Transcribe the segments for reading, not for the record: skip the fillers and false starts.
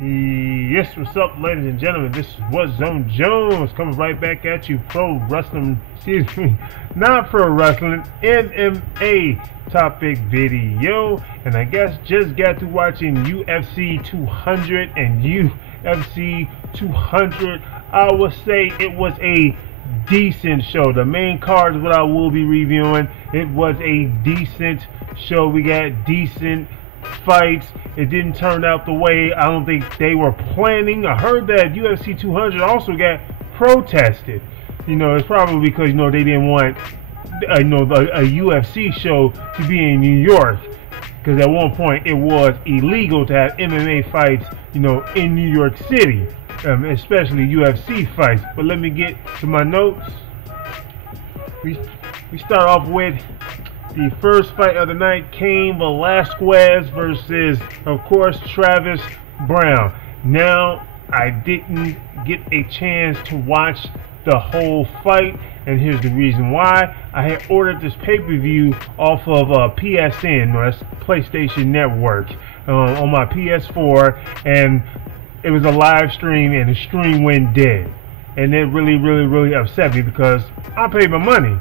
Yes, what's up, ladies and gentlemen? This was Zone Jones coming right back at you. Pro wrestling, excuse me, not pro wrestling, MMA topic video. And I guess just got to watching UFC 200 and UFC 200. I would say it was a decent show. The main card is what I will be reviewing. It was a decent show. We got decent fights. It didn't turn out the way I don't think they were planning. I heard that UFC 200 also got protested. It's probably because they didn't want a UFC show to be in New York, because at one point it was illegal to have MMA fights in New York City, especially UFC fights. But let me get to my notes. We start off with the first fight of the night, Cain Velasquez versus, of course, Travis Brown. Now, I didn't get a chance to watch the whole fight, and here's the reason why. I had ordered this pay-per-view off of PSN, or that's PlayStation Network, on my PS4, and it was a live stream, and the stream went dead. And it really upset me, because I paid my money.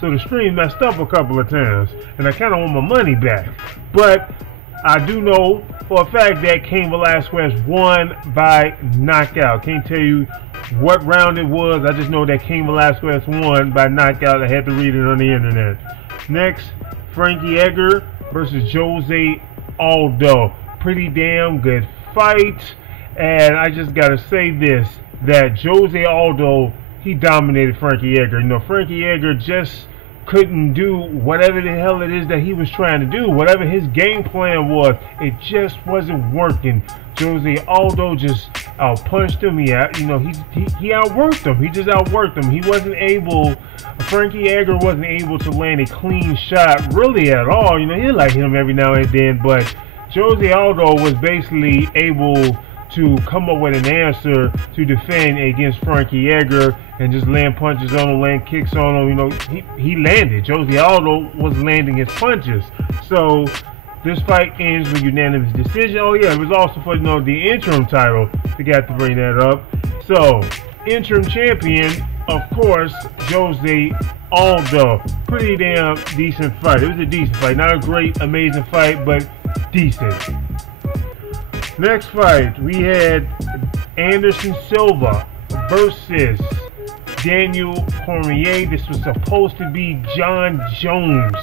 So the stream messed up a couple of times, and I kind of want my money back. But I do know for a fact that Cain Velasquez won by knockout. Can't tell you what round it was. I just know that Cain Velasquez won by knockout. I had to read it on the internet. Next, Frankie Edgar versus Jose Aldo. Pretty damn good fight. And I just gotta say this, that Jose Aldo, he dominated Frankie Edgar. Frankie Edgar just couldn't do whatever the hell it is that he was trying to do. Whatever his game plan was, it just wasn't working. Jose Aldo just outpunched him. He outworked him. He just outworked him. He wasn't able, Frankie Edgar wasn't able to land a clean shot really at all. He hit him every now and then, but Jose Aldo was basically able to come up with an answer to defend against Frankie Edgar and just land punches on him, land kicks on him. He landed. Jose Aldo was landing his punches. So this fight ends with unanimous decision. Oh yeah, it was also for the interim title. Forgot to bring that up. So interim champion, of course, Jose Aldo. Pretty damn decent fight. It was a decent fight. Not a great, amazing fight, but decent. Next fight, we had Anderson Silva versus Daniel Cormier. This was supposed to be John Jones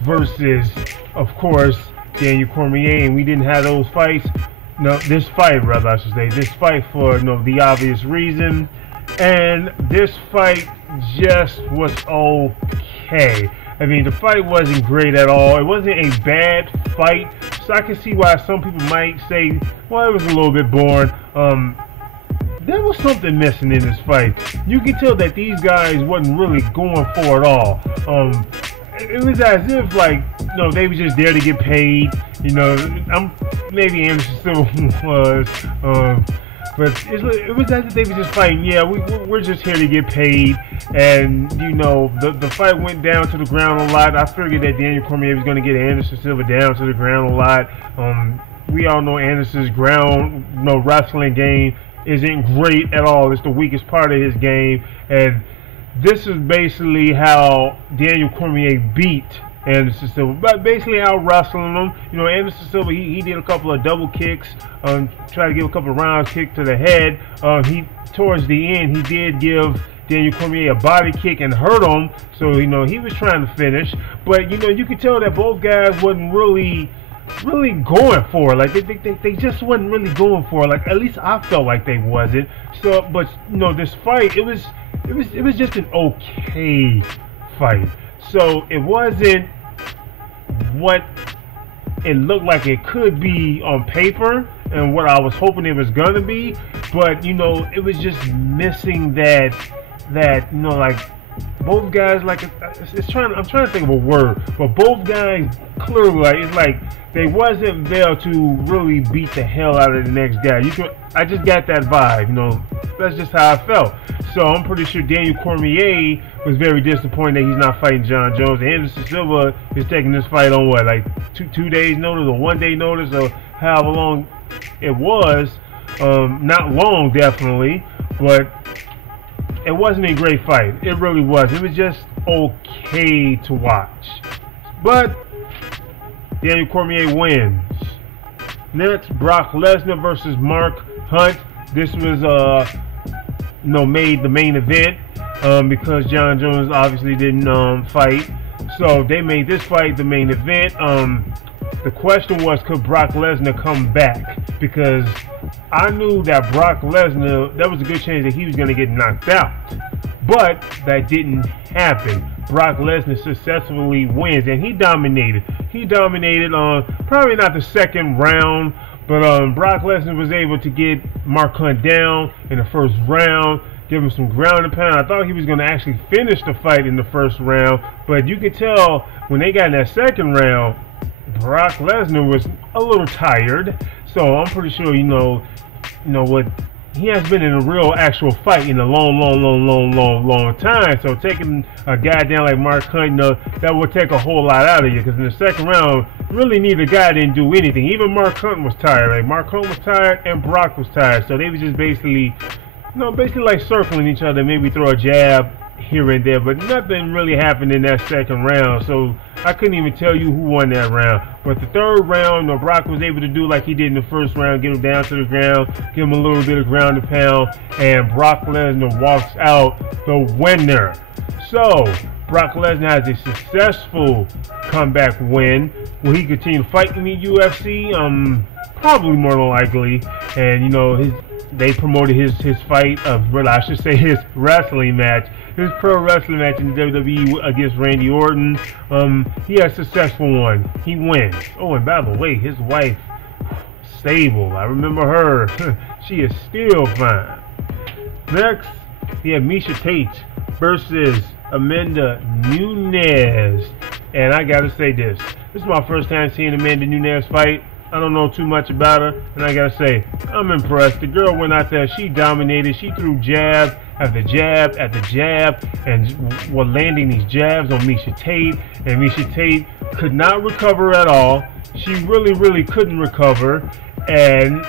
versus, of course, Daniel Cormier, and we didn't have those fights. No, this fight, rather, I should say. This fight for the obvious reason. And this fight just was okay. I mean, the fight wasn't great at all. It wasn't a bad fight, so I can see why some people might say, well, it was a little bit boring. There was something missing in this fight. You can tell that these guys wasn't really going for it all. It was as if, they were just there to get paid. Maybe Anderson Silva was, but it was as if they were just fighting. Yeah, we're just here to get paid. And the fight went down to the ground a lot. I figured that Daniel Cormier was going to get Anderson Silva down to the ground a lot. We all know Anderson's ground wrestling game isn't great at all. It's the weakest part of his game, and this is basically how Daniel Cormier beat Anderson Silva, but basically out wrestling him. Anderson Silva, he did a couple of double kicks, tried to give a couple of round kick to the head. Towards the end, he did give Daniel Cormier a body kick and hurt him, so he was trying to finish. But you could tell that both guys wasn't really going for it. They just wasn't really going for it. At least I felt like they wasn't. So, but this fight, it was just an okay fight. So it wasn't what it looked like it could be on paper and what I was hoping it was gonna be, but it was just missing that both guys, I'm trying to think of a word, but both guys clearly, they wasn't there to really beat the hell out of the next guy. I just got that vibe, that's just how I felt. So I'm pretty sure Daniel Cormier was very disappointed that he's not fighting John Jones. Anderson Silva is taking this fight on what, 2 days notice or 1 day notice, or however long It was not long, definitely, but it wasn't a great fight. It really was. It was just okay to watch. But Daniel Cormier wins. Next, Brock Lesnar versus Mark Hunt. This was made the main event because Jon Jones obviously didn't fight. So they made this fight the main event. The question was, could Brock Lesnar come back? Because I knew that Brock Lesnar, there was a good chance that he was going to get knocked out. But that didn't happen. Brock Lesnar successfully wins, and he dominated. He dominated on probably not the second round, but Brock Lesnar was able to get Mark Hunt down in the first round, give him some ground and pound. I thought he was going to actually finish the fight in the first round, but you could tell when they got in that second round, Brock Lesnar was a little tired. So I'm pretty sure, you know what, he has been in a real actual fight in a long time. So taking a guy down like Mark Hunt, that would take a whole lot out of you, because in the second round, really neither guy didn't do anything. Even Mark Hunt was tired. Right? Mark Hunt was tired and Brock was tired. So they were just basically like circling each other, maybe throw a jab here and there, but nothing really happened in that second round. So I couldn't even tell you who won that round. But the third round, Brock was able to do like he did in the first round, get him down to the ground, give him a little bit of ground and pound, and Brock Lesnar walks out the winner. So Brock Lesnar has a successful comeback win. Will he continue to fight in the UFC? Probably more than likely. And they promoted his fight I should say his wrestling match, his pro wrestling match in the WWE against Randy Orton. He had a successful one. He wins. Oh, and by the way, his wife, Sable, I remember her. She is still fine. Next, he had Miesha Tate versus Amanda Nunes. And I gotta say this is my first time seeing Amanda Nunes fight. I don't know too much about her, and I gotta say, I'm impressed. The girl went out there, she dominated, she threw jab after jab after jab, and was landing these jabs on Miesha Tate, and Miesha Tate could not recover at all. She really couldn't recover, and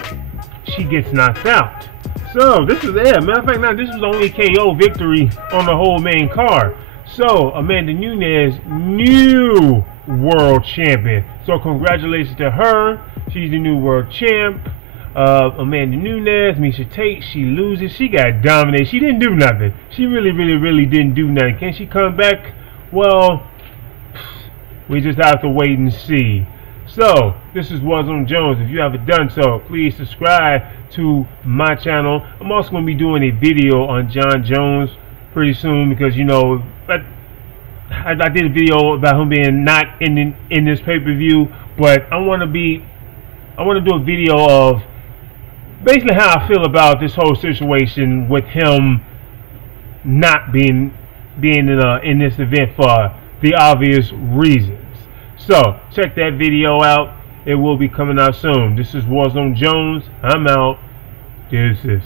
she gets knocked out. So, this is it. Matter of fact, now this was the only KO victory on the whole main card. So, Amanda Nunes, new world champion. So, congratulations to her. She's the new world champ. Amanda Nunes, Miesha Tate, she loses. She got dominated. She didn't do nothing. She really didn't do nothing. Can she come back? Well, we just have to wait and see. So, this is Warzone Jones. If you haven't done so, please subscribe to my channel. I'm also going to be doing a video on Jon Jones pretty soon, because I did a video about him being not in this pay-per-view, but I want to do a video of basically how I feel about this whole situation with him not being in this event for the obvious reasons. So check that video out. It will be coming out soon. This is Warzone Jones. I'm out. Deuces.